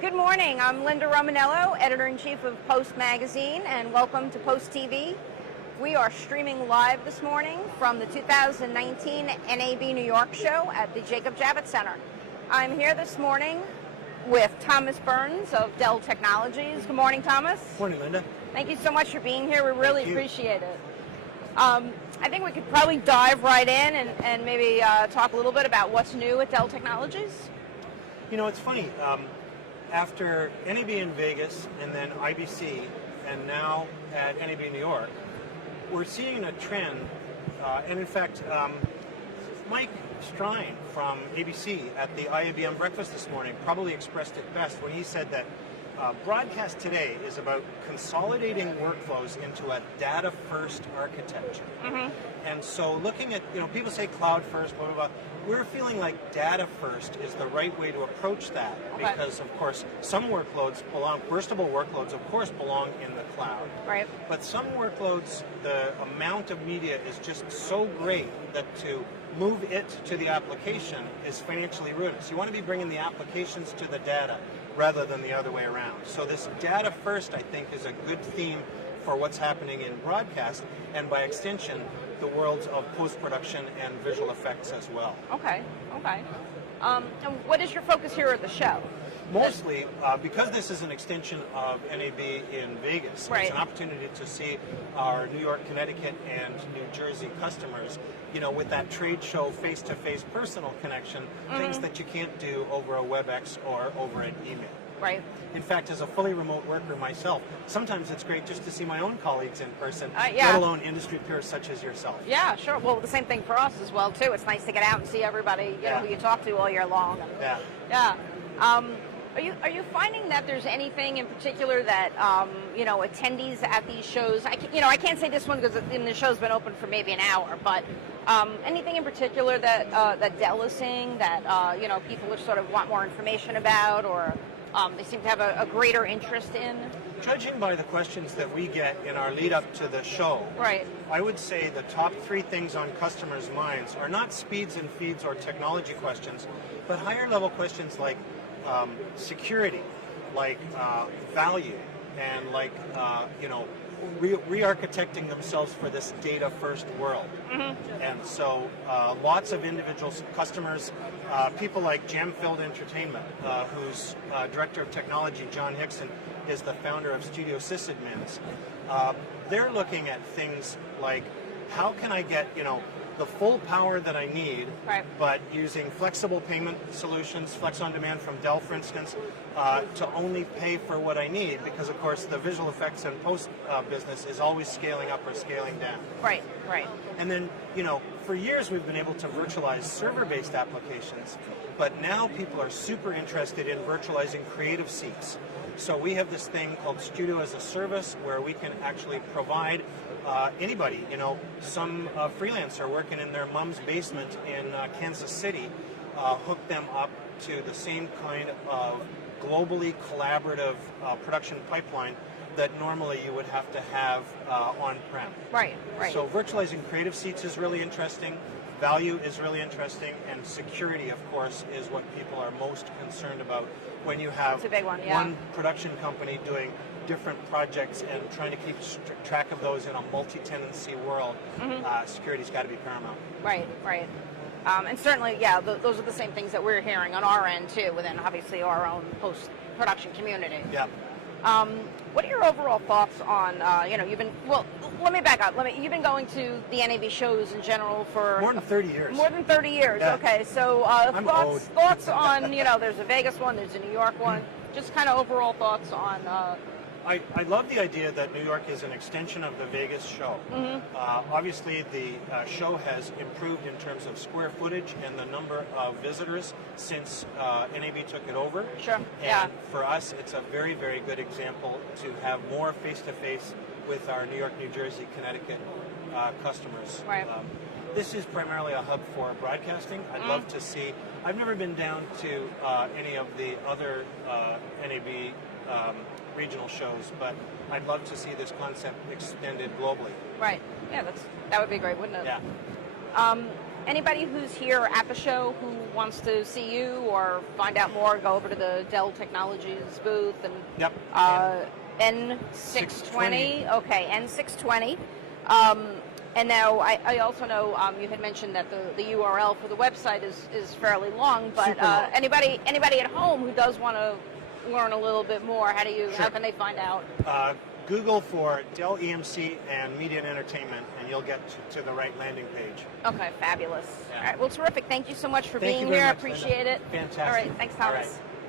Good morning. I'm Linda Romanello, Editor-in-Chief of Post Magazine, and welcome to PostTV. We are streaming live this morning from the 2019 NAB New York show at the Jacob Javits Center. I'm here this morning with Thomas Burns of Dell Technologies. Good morning, Thomas. Morning, Linda. Thank you so much for being here. We really appreciate it. I think we could probably dive right in and maybe talk a little bit about what's new at Dell Technologies. You know, it's funny. After NAB in Vegas and then IBC and now at NAB New York, we're seeing a trend, and in fact, Mike Strine from ABC at the IABM breakfast this morning probably expressed it best when he said that broadcast today is about consolidating workflows into a data-first architecture. And so looking at, people say cloud first, blah, blah, blah. We're feeling like data first is the right way to approach that because, of course, some workloads belong, burstable workloads, of course, belong in the cloud. Right. But some workloads, the amount of media is just so great that to move it to the application is financially ruinous. You want to be bringing the applications to the data rather than the other way around. So this data first, I think, is a good theme for what's happening in broadcast and by extension, the worlds of post-production and visual effects as well. Okay. And what is your focus here at the show? Mostly, because this is an extension of NAB in Vegas, it's an opportunity to see our New York, Connecticut, and New Jersey customers, with that trade show face-to-face personal connection, things that you can't do over a WebEx or over an email. Right. In fact, as a fully remote worker myself, sometimes it's great just to see my own colleagues in person, yeah. let alone industry peers such as yourself. Yeah, sure. Well, the same thing for us as well, too. It's nice to get out and see everybody, who you talk to all year long. Yeah. Are you finding that there's anything in particular that attendees at these shows? I can't say this one because the show's been open for maybe an hour, but anything in particular that Dell is seeing that people sort of want more information about, or they seem to have a greater interest in? Judging by the questions that we get in our lead up to the show, I would say the top three things on customers' minds are not speeds and feeds or technology questions, but higher level questions like security, like value, and like re-architecting themselves for this data-first world. And so lots of individual customers, people like Jam-Filled Entertainment, whose Director of Technology, John Hickson, is the founder of Studio Sysadmins. They're looking at things like, how can I get, the full power that I need, but using flexible payment solutions, Flex on Demand from Dell, for instance, to only pay for what I need, because of course the visual effects and post business is always scaling up or scaling down. Right. And then, for years we've been able to virtualize server-based applications, but now people are super interested in virtualizing creative seats. So we have this thing called Studio as a Service where we can actually provide anybody, some freelancer working in their mom's basement in Kansas City, hook them up to the same kind of globally collaborative production pipeline that normally you would have to have on-prem. Right. So virtualizing creative seats is really interesting. Value is really interesting, and security, of course, is what people are most concerned about when you have one production company doing different projects and trying to keep track of those in a multi-tenancy world. Security's got to be paramount. Right. And certainly, those are the same things that we're hearing on our end too, within obviously our own post-production community. Yeah. What are your overall thoughts on, let me back up. You've been going to the NAB shows in general for... More than 30 years. More than 30 years, okay. So thoughts on, there's a Vegas one, there's a New York one, just kind of overall thoughts on... I love the idea that New York is an extension of the Vegas show. Obviously, the show has improved in terms of square footage and the number of visitors since NAB took it over. And for us, it's a very, very good example to have more face-to-face with our New York, New Jersey, Connecticut customers. This is primarily a hub for broadcasting. I'd love to see... I've never been down to any of the other NAB regional shows, but I'd love to see this concept extended globally. Right. Yeah, that would be great, wouldn't it? Yeah. Anybody who's here at the show who wants to see you or find out more, go over to the Dell Technologies booth and Yep. N620. Okay, N620. And now I also know you had mentioned that the URL for the website is fairly long, but Super long. anybody at home who does want to learn a little bit more, how can they find out? Google for Dell EMC and Media and Entertainment, and you'll get to the right landing page. Okay, fabulous. Yeah. All right, well, terrific. Thank you so much for Thank being you very here. I much, Linda. appreciate it. Fantastic. All right, thanks, Thomas. All right.